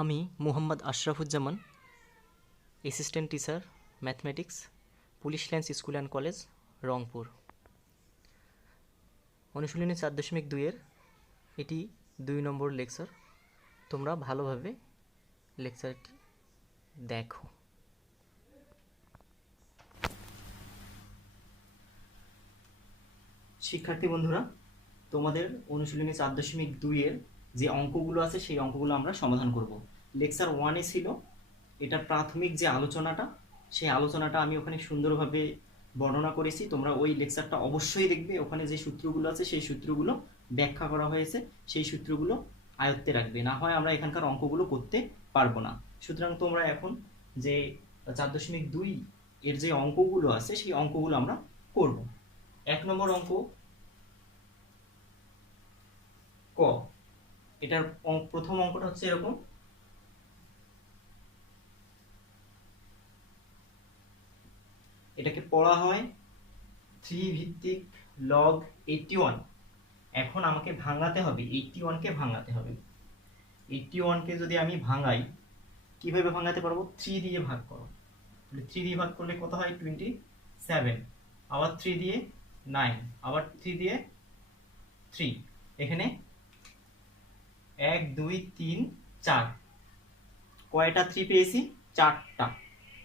আমি Mohammad Ashrafuzzaman, assistant teacher mathematics, police lines school and college, Rangpur. অনুশীলনী 4.2-এর এটি 2 নম্বর লেকচার। তোমরা ভালোভাবে লেকচারটি দেখো। শিক্ষার্থী বন্ধুরা, তোমাদের অনুশীলনী 4.2-এর যে অঙ্কগুলো আছে সেই অঙ্কগুলো আমরা সমাধান করব। লেকচার 1-এ ছিল এটার প্রাথমিক যে আলোচনাটা, সেই আলোচনাটা আমি ওখানে সুন্দরভাবে বর্ণনা করেছি। তোমরা ওই লেকচারটা অবশ্যই দেখবে। ওখানে যে সূত্রগুলো আছে সেই সূত্রগুলো ব্যাখ্যা করা হয়েছে, সেই সূত্রগুলো আয়ত্তে রাখবে, না হয় আমরা এখানকার অঙ্কগুলো করতে পারবো না। সুতরাং তোমরা এখন যে 4.2 এর যে অঙ্কগুলো আছে সেই অঙ্কগুলো আমরা করব। 1 নম্বর অঙ্ক ক। এটার প্রথম অঙ্কটা হচ্ছে এরকম, এটাকে পড়া হয় 3 ভিত্তিক লগ 81। এখন আমাকে ভাঙাতে হবে, 81 কে ভাঙাতে হবে। 81 কে যদি আমি ভাঙাই, কিভাবে ভাঙাতে পারবো? 3 দিয়ে ভাগ করো। 3 দিয়ে ভাগ করলে কত হয়? 27। আবার 3 দিয়ে 9, আবার 3 দিয়ে 3। এখানে 1 2 3 4, কয়টা 3 পেয়েছি? 4টা।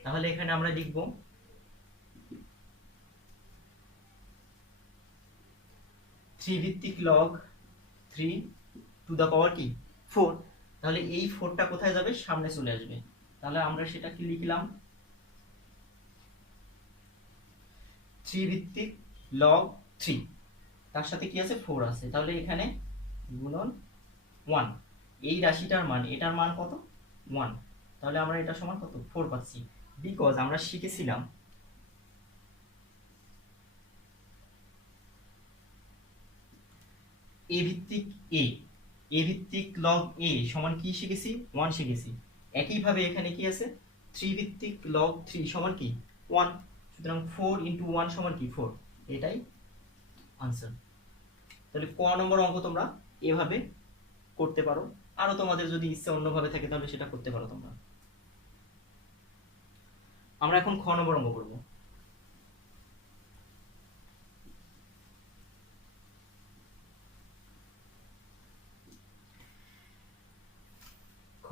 তাহলে এখানে আমরা লিখব 3 ভিত্তিক লগ 3 টু দা পাওয়ার কি 4। তাহলে এই 4টা কোথায় যাবে? সামনে চলে আসবে। তাহলে আমরা সেটা কি লিখলাম? 3 ভিত্তিক লগ 3, তার সাথে কি আছে? 4 আছে। তাহলে এখানে গুণন 1। এই রাশিটার মান, এটার মান কত? 1। তাহলে আমরা এটা সমান কত? 4 পাচ্ছি। বিকজ আমরা শিখেছিলাম এ ভিত্তিক এ ভিত্তিক লগ এ সমান কি শিখেছি? 1 শিখেছি। একইভাবে এখানে কি আছে? 3 ভিত্তিক লগ 3 সমান কি? 1। সুতরাং 4 × 1 সমান কি? 4। এটাই আনসার। তাহলে ক নম্বর অঙ্ক তোমরা এভাবে করতে পারো। আরো তোমাদের যদি ইচ্ছা অন্যভাবে থাকে তাহলে সেটা করতে পারো তোমরা। আমরা এখন খ নম্বর অঙ্ক করব। খ।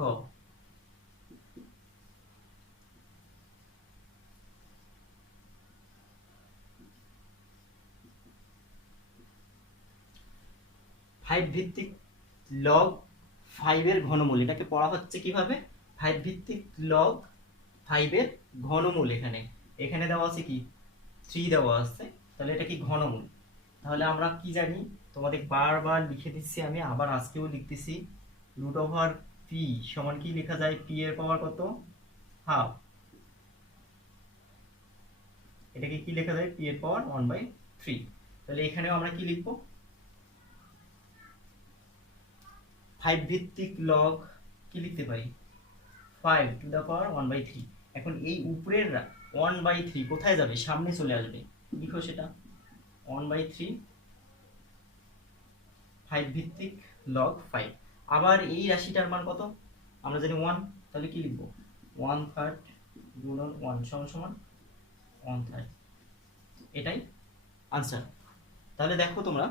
5 ভিত্তিক লগ 5 এর ঘনমূল, এটাকে পড়া হচ্ছে কিভাবে? 5 ভিত্তিক লগ 5 এর ঘনমূল। এখানে এখানে দেওয়া আছে কি? 3 দেওয়া আছে। তাহলে এটা কি? ঘনমূল। তাহলে আমরা কি জানি? তোমাদের বারবার লিখে দিচ্ছি আমি, আবার আজকেও লিখতেছি। √p সমান কি লেখা যায়? p এর পাওয়ার কত? হাফ। এটাকে কি লেখা যায়? p এর পাওয়ার 1/3। তাহলে এখানেও আমরা কি লিখবো? 5 ভিত্তিক লগ কি লিখতে পারি? 5 টু দা পাওয়ার 1/3। এখন এই উপরের 1/3 কোথায় যাবে? সামনে চলে আসবে। লিখো সেটা। 1/3 5 ভিত্তিক লগ 5। আবার এই রাশিটার মান কত? আমরা জানি 1। তাহলে কি লিখবো? 1/3 গুণন 1 সমান সমান 1/3। এটাই আনসার। তাহলে দেখো তোমরা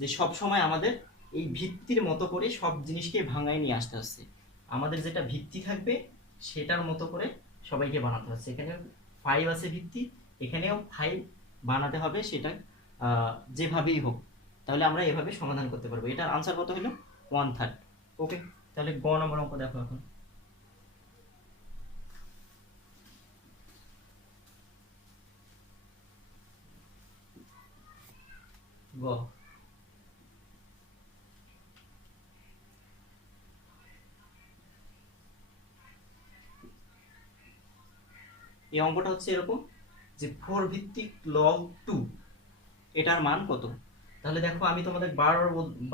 যে সব সময় আমাদের এই ভিত্তির মতো করে সব জিনিসকে ভাঙায় নিয়ে আসতে হচ্ছে। আমাদের যেটা ভিত্তি থাকবে সেটার মতো করে সবাইকে বানাতে হচ্ছে। এখানে 5 আছে ভিত্তি, এখানেও 5 বানাতে হবে, সেটা যেভাবেই হোক। তাহলে আমরা এভাবে সমাধান করতে পারবো। এটার আনসার কত হলো? 1/3। ওকে, তাহলে গ নম্বর অঙ্ক দেখো এখন। গ। এই অঙ্কটা হচ্ছে এরকম যে 4 ভিত্তিক লগ 2 এটার মান কত? তাহলে দেখো আমি তোমাদের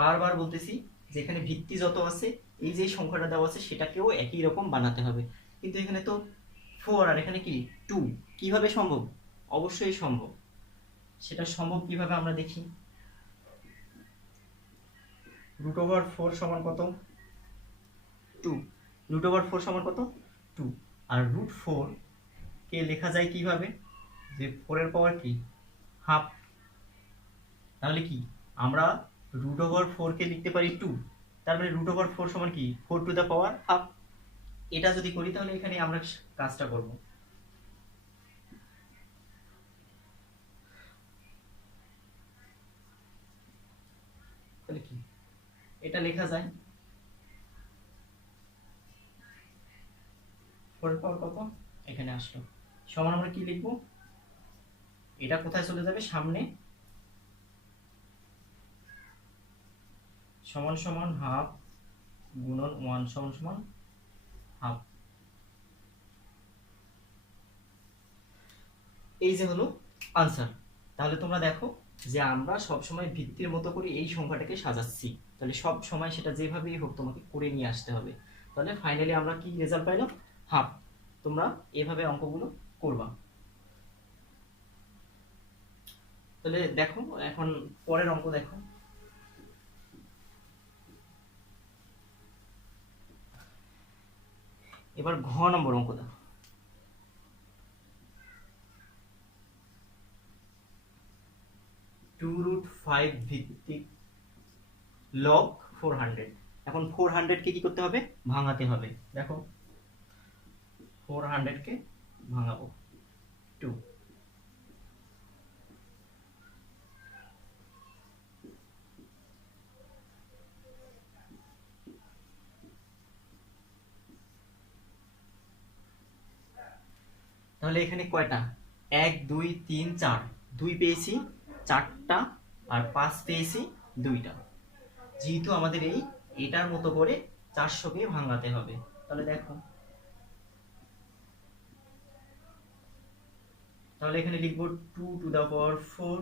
বারবার বলতেছি যে এখানে ভিত্তি যত আছে, এই যে সংখ্যাটা দেওয়া আছে সেটাকেও একই রকম বানাতে হবে। কিন্তু এখানে তো 4 আর এখানে কি 2, কিভাবে সম্ভব? অবশ্যই সম্ভব। সেটা সম্ভব কিভাবে আমরা দেখি। √4 সমান কত? 2। √4 সমান কত 2, আর √4 কে লেখা যায় কিভাবে, যে 4 এর পাওয়ার কি হাফ, তাহলে কি আমরা √4 কে লিখতে পারি 2, তার মানে √4 সমান কি 4 টু দ্য পাওয়ার হাফ। এটা যদি করি তাহলে এখানে আমরা কাজটা করব। তাহলে কি এটা লেখা যায় 4 এর পাওয়ার কত এখানে আসলো, সমান আমরা কি লিখব, এটা কোথায় চলে যাবে সামনে, সমান সমান হাফ গুণন 1 সমান সমান হাফ। এই যে হলো আনসার। তাহলে তোমরা দেখো যে আমরা সব সময় ভিত্তির মতো করে এই সংখ্যাটাকে সাজাচ্ছি, তাহলে সব সময় সেটা যেভাবেই হোক তোমাকে করে নিয়ে আসতে হবে। তাহলে ফাইনালি আমরা কি রেজাল্ট পাইলাম, হাফ। তোমরা এভাবে অঙ্কগুলো করবা। তাহলে দেখো এখন পরের অঙ্ক দেখো। এবার ঘ নম্বর অঙ্ক দেখো। 2√5 ভিত্তিক লগ 400। এখন 400 কে কি করতে হবে, ভাঙাতে হবে। দেখো 400 কে ভাঙাবো 2, তাহলে এখানে কয়টা 1 2 3 4, 2 পেয়েছি 4টা, আর 5 পেয়েছি 2টা। যেহেতু আমাদের এটার মতো করে 400 কে ভাঙাতে হবে, তাহলে দেখো, তাহলে এখানে লিখবো 2 টু দা পাওয়ার 4,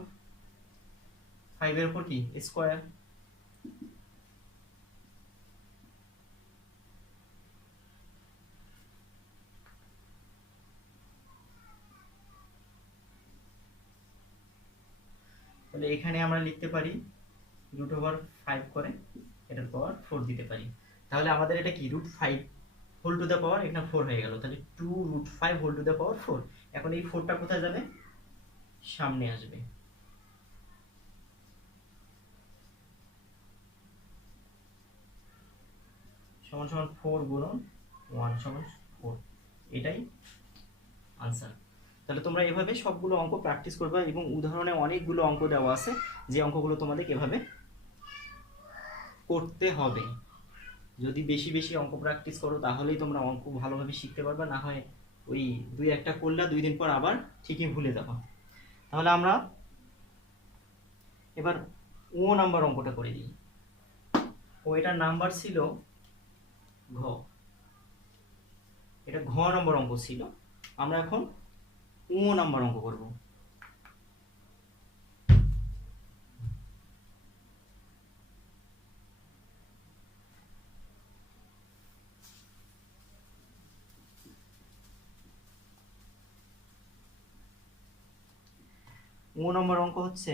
5 এর উপর কি স্কয়ার, তাহলে এখানে আমরা লিখতে পারি √5 করে এটার পাওয়ার 4 দিতে পারি। তাহলে আমাদের এটা কি √5 হোল টু দা পাওয়ার এখানে 4 হয়ে গেল, তাহলে 2√5 হোল টু দা পাওয়ার 4। এখন এই 4টা কোথায় যাবে, সামনে আসবে, সমান সমান 4 গুণন 1 সমান 4, এটাই আনসার। তাহলে তোমরা এভাবে সবগুলো অঙ্ক প্র্যাকটিস করবে, এবং উদাহরণে অনেকগুলো অঙ্ক দেওয়া আছে যে অঙ্কগুলো তোমাদের এভাবে করতে হবে। যদি বেশি বেশি অঙ্ক প্র্যাকটিস করো তাহলেই তোমরা অঙ্ক ভালোভাবে শিখতে পারবে, না হয় ওই 2-1টা করলে 2 দিন পর আবার ঠিকই ভুলে যাবা। তাহলে আমরা এবার ও নাম্বার অঙ্কটা করে দিই। ও এটার নাম্বার ছিল ঘ, এটা ঘ নম্বর অঙ্ক ছিল। আমরা এখন ও নাম্বার অঙ্ক করব। ও নম্বর অঙ্ক হচ্ছে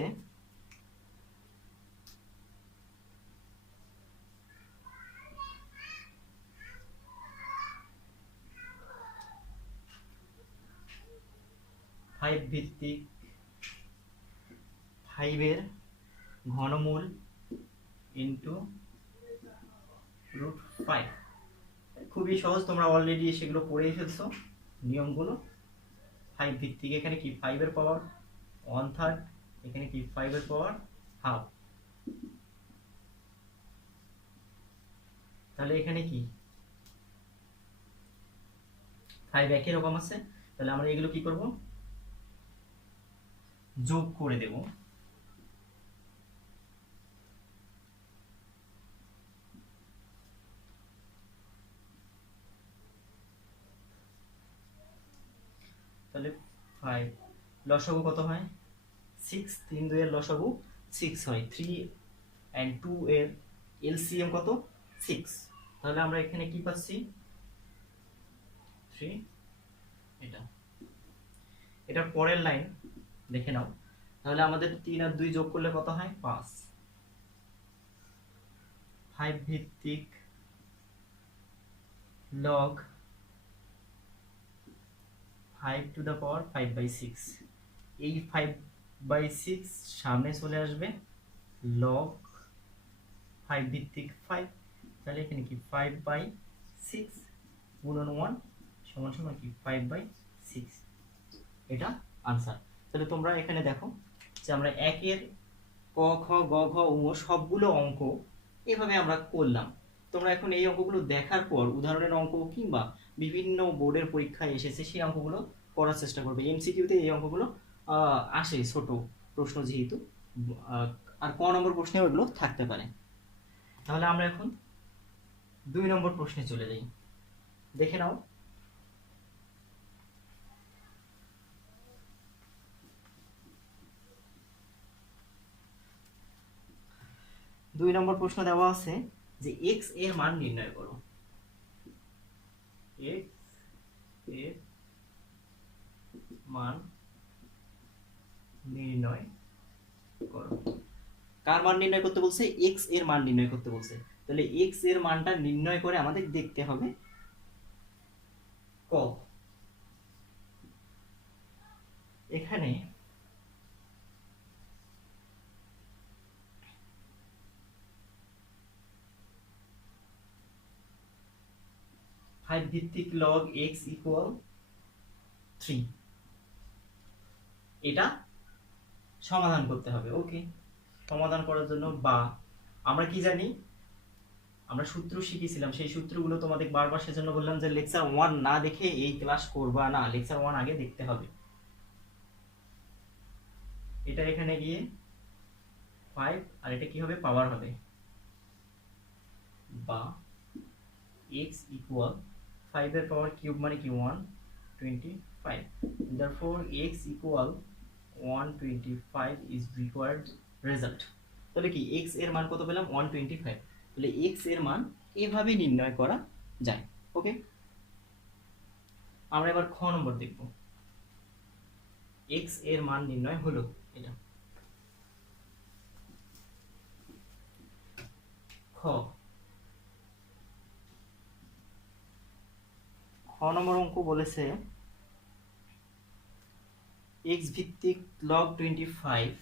5 ভিত্তিক 5 এর ঘনমূল ইন্টু √5। খুবই সহজ, তোমরা অলরেডি সেগুলো পড়ে ফেলছো নিয়মগুলো। 5 ভিত্তিক, এখানে কি 5 এর পাওয়ার 1/3, এখানে কি 5 এর পাওয়ার হাফ, তাহলে এখানে কি 5 একই রকম আছে, তাহলে আমরা এগুলো কি করব, যোগ করে দেব। তাহলে 5 লসাগু কত হয় 6, 3 2 এর লসাগু 6 হয়, 3 and 2 এর এলসিএম কত 6। তাহলে আমরা এখানে কি পাচ্ছি 3। এটা এটার পরের লাইন দেখে নাও, তাহলে আমাদের 3 আর 2 যোগ করলে কত হয় 5। 5 ভিত্তিক লগ 5 টু দ্য পাওয়ার 5/6, এই 5/6 সামনে চলে আসবে, লগ 5 ভিত্তিক 5, তাহলে এখানে কি 5/6 গুণন 1 সমান সমান কি 5/6, এটা আনসার। তাহলে তোমরা এখানে দেখো যে আমরা একের ক খ গ ঘ ঙ সবগুলো অঙ্ক এভাবে আমরা করলাম। তোমরা এখন এই অঙ্কগুলো দেখার পর উদাহরণের অঙ্ক কিংবা বিভিন্ন বোর্ডের পরীক্ষায় এসেছে সেই অঙ্কগুলো করার চেষ্টা করবে। এমসিকিউতে এই অঙ্কগুলো আসে ছোট প্রশ্ন যেহেতু, আর ক নম্বর প্রশ্নেও এগুলো থাকতে পারে। তাহলে আমরা এখন 2 নম্বর প্রশ্নে চলে যাই, দেখে নাও। দুই নম্বর প্রশ্ন দেওয়া আছে যে x এর মান নির্ণয় করো। x এর মান নির্ণয় করো। কার মান নির্ণয় করতে বলছে? x এর মান নির্ণয় করতে বলছে। তাহলে x এর মানটা নির্ণয় করে আমাদের দেখতে হবে ক, এখানে 5 ভিত্তিক log x ইকুয়াল 3, এটা সমাধান করতে হবে। ওকে, সমাধান করার জন্য বা আমরা কি জানি, আমরা সূত্র শিখেছিলাম, সেই সূত্রগুলো তোমাদের বারবার সেজন্য বললাম যে লেকচার 1 না দেখে এই ক্লাস করবা না, লেকচার 1 আগে দেখতে হবে। এটা এখানে গিয়ে 5 আর এটা কি হবে, পাওয়ার হবে, বা x ইকুয়াল 5 এর পাওয়ার কিউব মানে কি 125, therefore x equal 125 is required result। তাহলে কি x এর মান কত পেলাম? 125। তাহলে x এর মান এভাবে নির্ণয় করা যায়। ওকে, আমরা এবার খ নম্বর দেখব। x এর মান নির্ণয় হলো এটা। খ নম্বর অঙ্ক বলেছে x ভিত্তিক log 25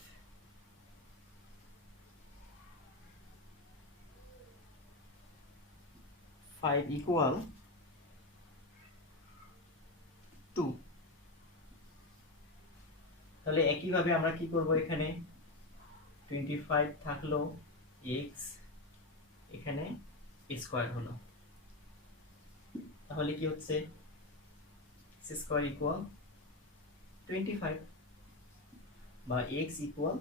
5 ইকুয়াল 2। তাহলে একইভাবে আমরা কি করব, এখানে 25 থাকলো, x এখানে স্কয়ার হলো, তাহলে কি হচ্ছে x স্কয়ার ইকুয়াল 25 বা x ইকুয়াল,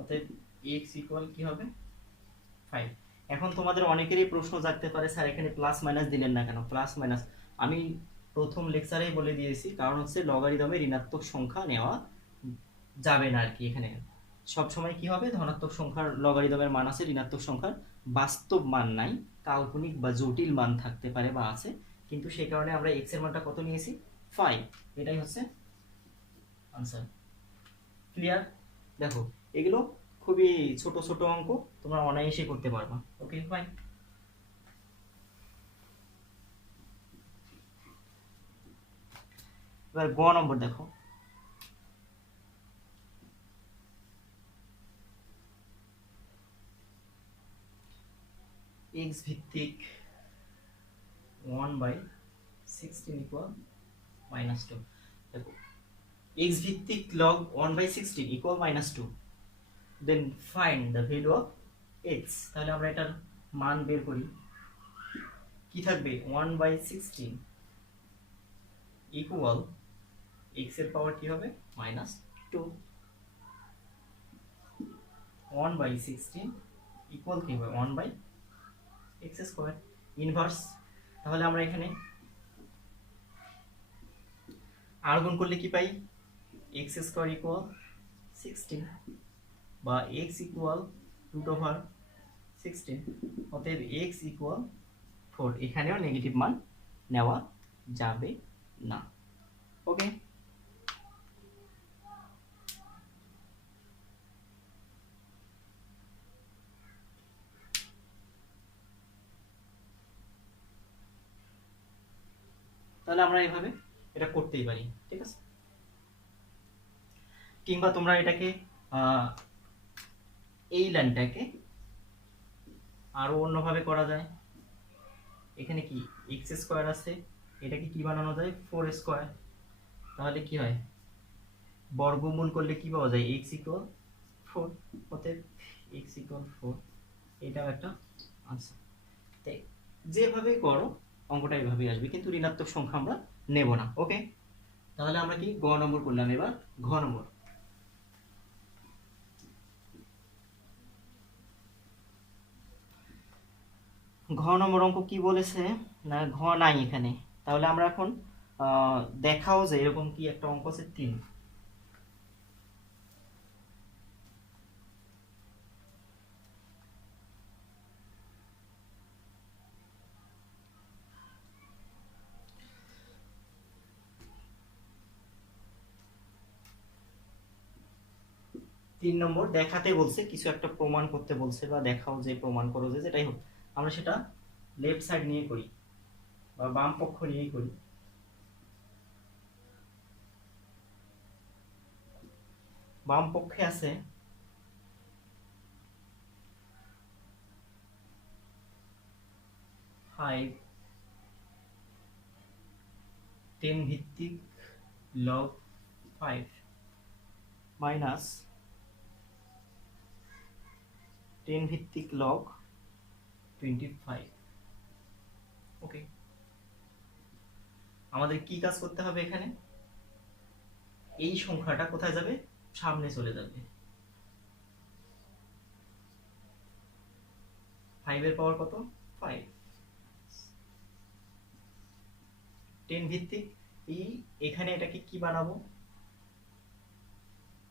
অতএব x ইকুয়াল কি হবে 5। এখন তোমাদের অনেকেরই প্রশ্ন জাগতে পারে, স্যার এখানে প্লাস মাইনাস দিলেন না কেন? প্লাস মাইনাস আমি প্রথম লেকচারেই বলে দিয়েছি, কারণ হচ্ছে লগারিদমে ঋণাত্মক সংখ্যা নেওয়া যাবে না আর কি। এখানে সব সময় কি হবে, ধনাত্মক সংখ্যার লগারিদমের মান আছে, ঋণাত্মক সংখ্যার বাস্তব মান নাই, কাল্পনিক বা জটিল মান থাকতে পারে বা আছে, কিন্তু সেই কারণে আমরা x এর মানটা কত নিয়েছি 5, এটাই হচ্ছে আনসার। ক্লিয়ার? দেখো এগুলো খুবই ছোট ছোট অঙ্ক, তোমরা অনায়াসে করতে পারবা। Okay fine. এবার গ নম্বর দেখো, x ভিত্তিক 1/16 ইকুয়াল -2। দেখো x ভিত্তিক log 1/16 equal -2, then find the value of x। তাহলে আমরা এটার মান বের করি, কি থাকবে 1/16 ইকুয়াল x এর পাওয়ার কি হবে -2, 1/16 ইকুয়াল কি হবে 1/x স্কয়ার, ইনভার্স। তাহলে আমরা এখানে আর গুণ করলে কি পাই, x স্কয়ার ইকুয়াল 16 বা x ইকুয়াল √16, অতএব x ইকুয়াল 4। এখানেও নেগেটিভ মান নেওয়া যাবে না। ওকে, তাহলে আমরা এইভাবে এটা করতেই পারি, ঠিক আছে। কিংবা তোমরা এটাকে এই লাইনটাকে আরো অন্যভাবে করা যায়। এখানে কি এক্স স্কোয়ার আছে, এটাকে কি বানানো যায় 4 স্কোয়ার। তাহলে কি হয়, বর্গমূল করলে কি পাওয়া যায়, এক্স ইকুয়াল 4। অতএব এক্স ইকুয়াল 4, এটাও একটা আনসার। তাই যেভাবেই করো অঙ্কটা এইভাবেই আসবে, কিন্তু ঋণাত্মক সংখ্যা আমরা নেব না। ওকে, তাহলে আমরা কি গ নম্বর করলাম, এবার ঘ নম্বর। ঘ নম্বর অঙ্ক কি বলেছে, না ঘ নাই এখানে। তাহলে আমরা এখন দেখাও যে এরকম কি একটা অঙ্ক আছে 3। তিন নম্বর দেখাতে বলছে, কিছু একটা প্রমাণ করতে বলছে, বা দেখাও যে, প্রমাণ করো যে, যেটাই হোক আমরা সেটা লেফট সাইড নিয়ে করি বা বাম পক্ষ নিয়েই করি। বাম পক্ষে আছে 5 10 ভিত্তিক log 5 মাইনাস 10 ভিত্তিক log 25। ওকে, আমাদের কি কাজ করতে হবে এখানে, এই সংখ্যাটা কোথায় যাবে, সামনে চলে যাবে। 5 এর পাওয়ার কত, 5। 10 ভিত্তিক এই, এখানে এটাকে কি বানাবো,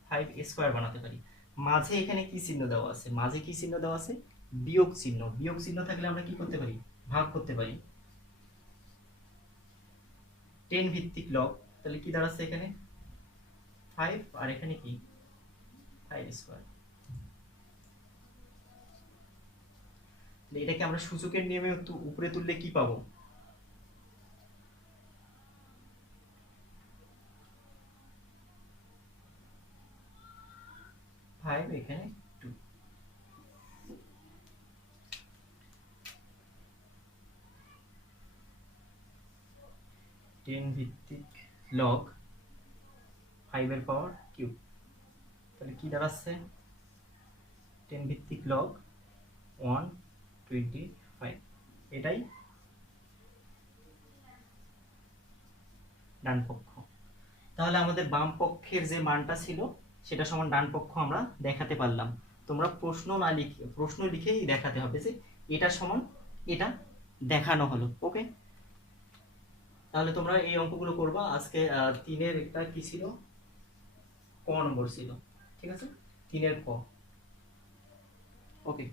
5 স্কয়ার বানাতে পারি। মাঝে এখানে কি চিহ্ন দেওয়া আছে, মাঝে কি চিহ্ন দেওয়া আছে, বিয়োগ চিহ্ন। বিয়োগ চিহ্ন থাকলে আমরা কি করতে পারি, ভাগ করতে পারি। 10 ভিত্তিক লগ, তাহলে কি দাঁড়াচ্ছে এখানে 5, আর এখানে কি 5 স্কয়ার। এটাকে আমরা সূচকের নিয়মে উপরে তুললে কি পাবো, 5 এখানে 2। 10 ভিত্তিক লগ 5 এর পাওয়ার কিউব, তাহলে কি দাঁড়াচ্ছে 10 ভিত্তিক লগ 125। এটাই ডান পক্ষ। তাহলে আমাদের বাম পক্ষের যে মানটা ছিল সেটা সমান ডান পক্ষ আমরা দেখাতে পারলাম। তোমরা প্রশ্ন না লিখে, প্রশ্ন লিখেই দেখাতে হবে যে এটা সমান এটা দেখানো হলো। ওকে, তাহলে তোমরা এই অঙ্কগুলো করবা আজকে। 3-এর একটা কি ছিল, ক নম্বর ছিল, ঠিক আছে, 3-এর ক। ওকে।